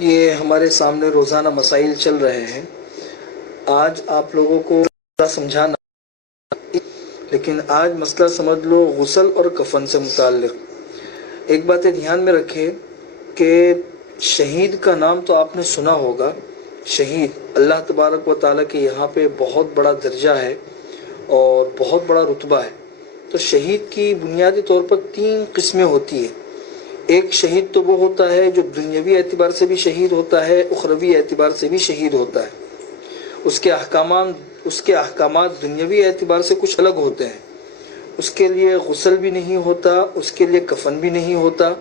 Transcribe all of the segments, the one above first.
یہ ہمارے سامنے روزانہ مسائل چل رہے ہیں. آج آپ لوگوں کو سمجھانا، لیکن آج مسئلہ سمجھ لو غسل اور کفن سے متعلق. ایک بات دھیان میں رکھے کہ شہید کا نام تو آپ نے سنا ہوگا. شہید اللہ تبارک و تعالیٰ کے یہاں پہ بہت بڑا درجہ ہے اور بہت بڑا رتبہ ہے. تو شہید کی بنیادی طور پر 3 قسمیں ہوتی ہیں. ایک شہید تو وہ ہوتا ہے جو دنیاوی اعتبار سے بھی شہید ہوتا ہے، اخروی اعتبار سے بھی شہید ہوتا ہے. اس کے احکامات دنیاوی اعتبار سے کچھ الگ ہوتے ہیں. اس کے لیے غسل بھی نہیں ہوتا، اس کے لیے کفن بھی نہیں ہوتا.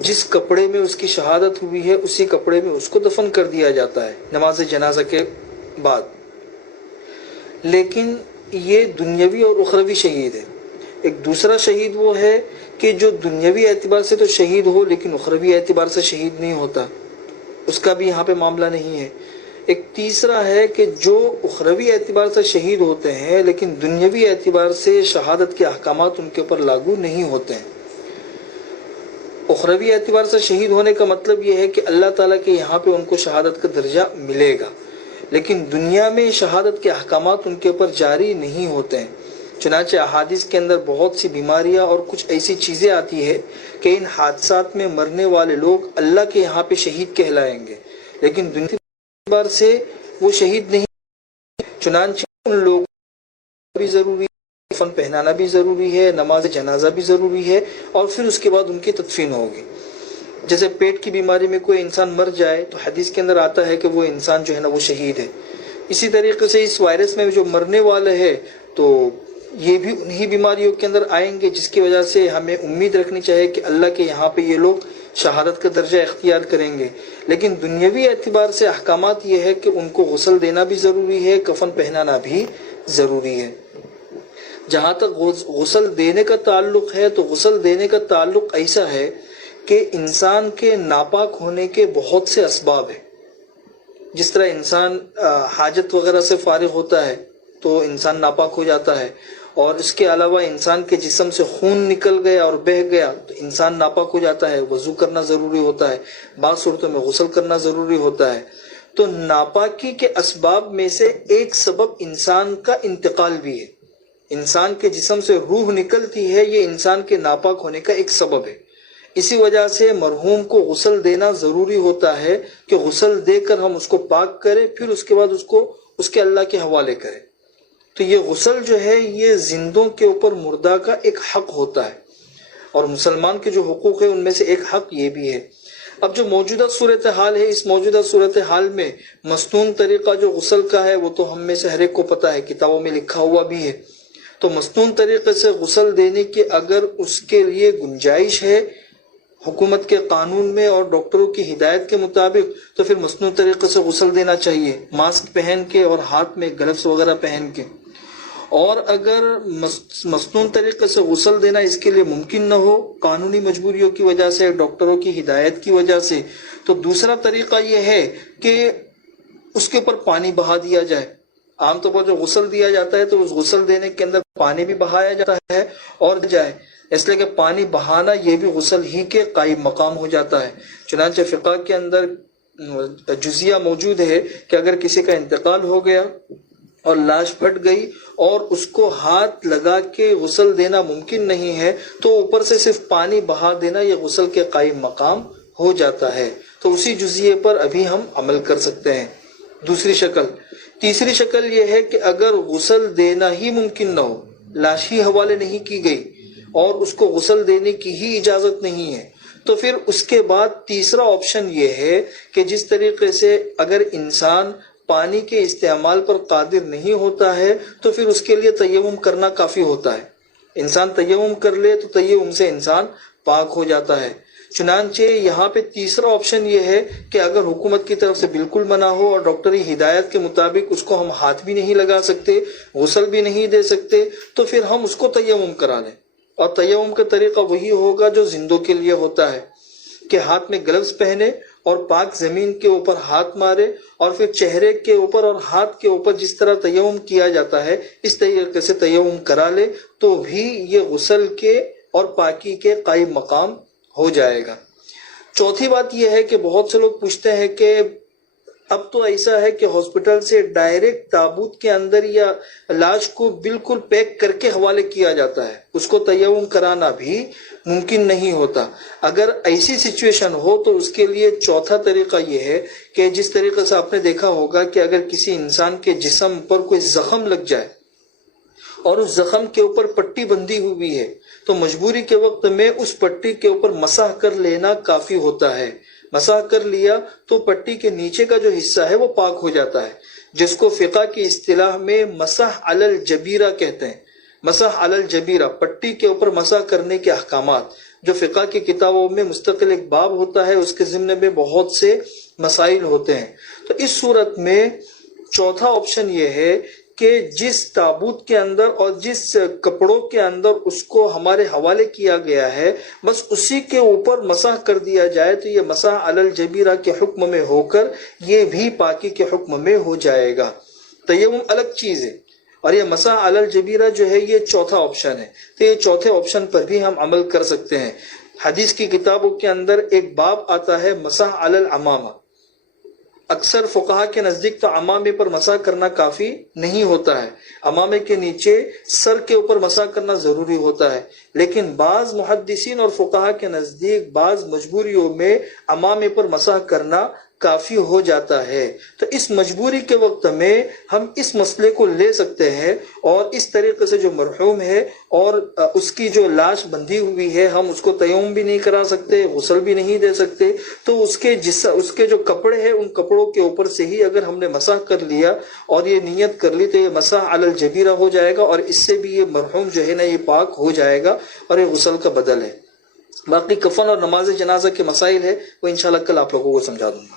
جس کپڑے میں اس کی شہادت ہوئی ہے اسی کپڑے میں اس کو دفن کر دیا جاتا ہے نماز جنازہ کے بعد. لیکن یہ دنیاوی اور اخروی شہید ہے. ایک دوسرا شہید وہ ہے کہ جو دنیاوی اعتبار سے تو شہید ہو لیکن اخروی اعتبار سے شہید نہیں ہوتا، اس کا بھی یہاں پہ معاملہ نہیں ہے. ایک تیسرا ہے کہ جو اخروی اعتبار سے شہید ہوتے ہیں لیکن دنیاوی اعتبار سے شہادت کے احکامات ان کے اوپر لاگو نہیں ہوتے ہیں. اخروی اعتبار سے شہید ہونے کا مطلب یہ ہے کہ اللہ تعالیٰ کے یہاں پہ ان کو شہادت کا درجہ ملے گا، لیکن دنیا میں شہادت کے احکامات ان کے اوپر جاری نہیں ہوتے ہیں. چنانچہ احادیث کے اندر بہت سی بیماریاں اور کچھ ایسی چیزیں آتی ہے کہ ان حادثات میں مرنے والے لوگ اللہ کے یہاں پہ شہید کہلائیں گے، لیکن دنیا کے اعتبار سے وہ شہید نہیں. چنانچہ ان لوگوں بھی ضروری ہے، کفن پہنانا بھی ضروری ہے، نماز جنازہ بھی ضروری ہے، اور پھر اس کے بعد ان کی تدفین ہوگی. جیسے پیٹ کی بیماری میں کوئی انسان مر جائے تو حدیث کے اندر آتا ہے کہ وہ انسان جو ہے نا وہ شہید ہے. اسی طریقے سے اس وائرس میں جو مرنے والے ہیں تو یہ بھی انہی بیماریوں کے اندر آئیں گے، جس کی وجہ سے ہمیں امید رکھنی چاہیے کہ اللہ کے یہاں پہ یہ لوگ شہادت کا درجہ اختیار کریں گے. لیکن دنیاوی اعتبار سے احکامات یہ ہے کہ ان کو غسل دینا بھی ضروری ہے، کفن پہنانا بھی ضروری ہے. جہاں تک غسل دینے کا تعلق ہے تو غسل دینے کا تعلق ایسا ہے کہ انسان کے ناپاک ہونے کے بہت سے اسباب ہیں. جس طرح انسان حاجت وغیرہ سے فارغ ہوتا ہے تو انسان ناپاک ہو جاتا ہے، اور اس کے علاوہ انسان کے جسم سے خون نکل گیا اور بہہ گیا تو انسان ناپاک ہو جاتا ہے. وضو کرنا ضروری ہوتا ہے، بعض صورتوں میں غسل کرنا ضروری ہوتا ہے. تو ناپاکی کے اسباب میں سے ایک سبب انسان کا انتقال بھی ہے. انسان کے جسم سے روح نکلتی ہے، یہ انسان کے ناپاک ہونے کا ایک سبب ہے. اسی وجہ سے مرحوم کو غسل دینا ضروری ہوتا ہے کہ غسل دے کر ہم اس کو پاک کریں، پھر اس کے بعد اس کو اس کے اللہ کے حوالے کریں. تو یہ غسل جو ہے یہ زندوں کے اوپر مردہ کا ایک حق ہوتا ہے، اور مسلمان کے جو حقوق ہیں ان میں سے ایک حق یہ بھی ہے. اب جو موجودہ صورتحال ہے، اس موجودہ صورتحال میں مصنون طریقہ جو غسل کا ہے وہ تو ہم میں سے ہر ایک کو پتہ ہے، کتابوں میں لکھا ہوا بھی ہے. تو مصنون طریقے سے غسل دینے کی اگر اس کے لیے گنجائش ہے حکومت کے قانون میں اور ڈاکٹروں کی ہدایت کے مطابق تو پھر مصنون طریقے سے غسل دینا چاہیے، ماسک پہن کے اور ہاتھ میں گلوز وغیرہ پہن کے. اور اگر مصنون طریقے سے غسل دینا اس کے لیے ممکن نہ ہو قانونی مجبوریوں کی وجہ سے، ڈاکٹروں کی ہدایت کی وجہ سے، تو دوسرا طریقہ یہ ہے کہ اس کے اوپر پانی بہا دیا جائے. عام طور پر جو غسل دیا جاتا ہے تو اس غسل دینے کے اندر پانی بھی بہایا جاتا ہے اور جائے، اس لیے کہ پانی بہانا یہ بھی غسل ہی کے قائم مقام ہو جاتا ہے. چنانچہ فقہ کے اندر جزیہ موجود ہے کہ اگر کسی کا انتقال ہو گیا اور لاش پھٹ گئی اور اس کو ہاتھ لگا کے غسل دینا ممکن نہیں ہے تو اوپر سے صرف پانی بہا دینا یہ غسل کے قائم مقام ہو جاتا ہے. تو اسی جزیے پر ابھی ہم عمل کر سکتے ہیں. دوسری شکل. تیسری شکل یہ ہے کہ اگر غسل دینا ہی ممکن نہ ہو، لاش ہی حوالے نہیں کی گئی اور اس کو غسل دینے کی ہی اجازت نہیں ہے، تو پھر اس کے بعد تیسرا آپشن یہ ہے کہ جس طریقے سے اگر انسان پانی کے استعمال پر قادر نہیں ہوتا ہے تو پھر اس کے لیے تیمم کرنا کافی ہوتا ہے. انسان تیمم کر لے تو تیمم سے انسان پاک ہو جاتا ہے. چنانچہ یہاں پہ تیسرا آپشن یہ ہے کہ اگر حکومت کی طرف سے بالکل منع ہو اور ڈاکٹری ہدایت کے مطابق اس کو ہم ہاتھ بھی نہیں لگا سکتے، غسل بھی نہیں دے سکتے، تو پھر ہم اس کو تیمم کرا لیں. اور تیمم کا طریقہ وہی ہوگا جو زندوں کے لیے ہوتا ہے کہ ہاتھ میں گلوز پہنے اور پاک زمین کے اوپر ہاتھ مارے اور پھر چہرے کے اوپر اور ہاتھ کے اوپر جس طرح تیمم کیا جاتا ہے اس طریقے سے تیمم کرا لے تو بھی یہ غسل کے اور پاکی کے قائم مقام ہو جائے گا. چوتھی بات یہ ہے کہ بہت سے لوگ پوچھتے ہیں کہ اب تو ایسا ہے کہ ہاسپٹل سے ڈائریکٹ تابوت کے اندر یا لاش کو بالکل پیک کر کے حوالے کیا جاتا ہے، اس کو تیمم کرانا بھی ممکن نہیں ہوتا۔ اگر ایسی سچویشن ہو تو اس کے لیے چوتھا طریقہ یہ ہے کہ جس طریقے سے آپ نے دیکھا ہوگا کہ اگر کسی انسان کے جسم پر کوئی زخم لگ جائے اور اس زخم کے اوپر پٹی بندھی ہوئی ہے تو مجبوری کے وقت میں اس پٹی کے اوپر مسح کر لینا کافی ہوتا ہے۔ مسح کر لیا تو پٹی کے نیچے کا جو حصہ ہے وہ پاک ہو جاتا ہے، جس کو فقہ کی اصطلاح میں مسح علی الجبیرہ کہتے ہیں۔ مسح علی الجبیرہ، پٹی کے اوپر مسح کرنے کے احکامات جو فقہ کی کتابوں میں مستقل ایک باب ہوتا ہے، اس کے ضمن میں بہت سے مسائل ہوتے ہیں۔ تو اس صورت میں چوتھا آپشن یہ ہے کہ جس تابوت کے اندر اور جس کپڑوں کے اندر اس کو ہمارے حوالے کیا گیا ہے بس اسی کے اوپر مسح کر دیا جائے تو یہ مسح علی الجبیرہ کے حکم میں ہو کر یہ بھی پاکی کے حکم میں ہو جائے گا۔ تیمم الگ چیز ہے اور یہ مسح علی الجبیرہ جو ہے یہ چوتھا آپشن ہے، تو یہ چوتھے آپشن پر بھی ہم عمل کر سکتے ہیں۔ حدیث کی کتابوں کے اندر ایک باب آتا ہے مسح علی العمامہ۔ اکثر فقہا کے نزدیک تو عمامے پر مسح کرنا کافی نہیں ہوتا ہے، عمامے کے نیچے سر کے اوپر مسح کرنا ضروری ہوتا ہے، لیکن بعض محدثین اور فقہا کے نزدیک بعض مجبوریوں میں عمامے پر مسح کرنا کافی ہو جاتا ہے۔ تو اس مجبوری کے وقت میں ہم اس مسئلے کو لے سکتے ہیں اور اس طریقے سے جو مرحوم ہے اور اس کی جو لاش بندھی ہوئی ہے ہم اس کو تیمم بھی نہیں کرا سکتے، غسل بھی نہیں دے سکتے، تو اس کے جو کپڑے ہیں ان کپڑوں کے اوپر سے ہی اگر ہم نے مسح کر لیا اور یہ نیت کر لی تو یہ مسح علی الجبیرہ ہو جائے گا اور اس سے بھی یہ مرحوم جو ہے نا یہ پاک ہو جائے گا اور یہ غسل کا بدل ہے۔ باقی کفن اور نماز جنازہ کے مسائل ہے وہ انشاءاللہ کل آپ لوگوں کو سمجھا دوں گا۔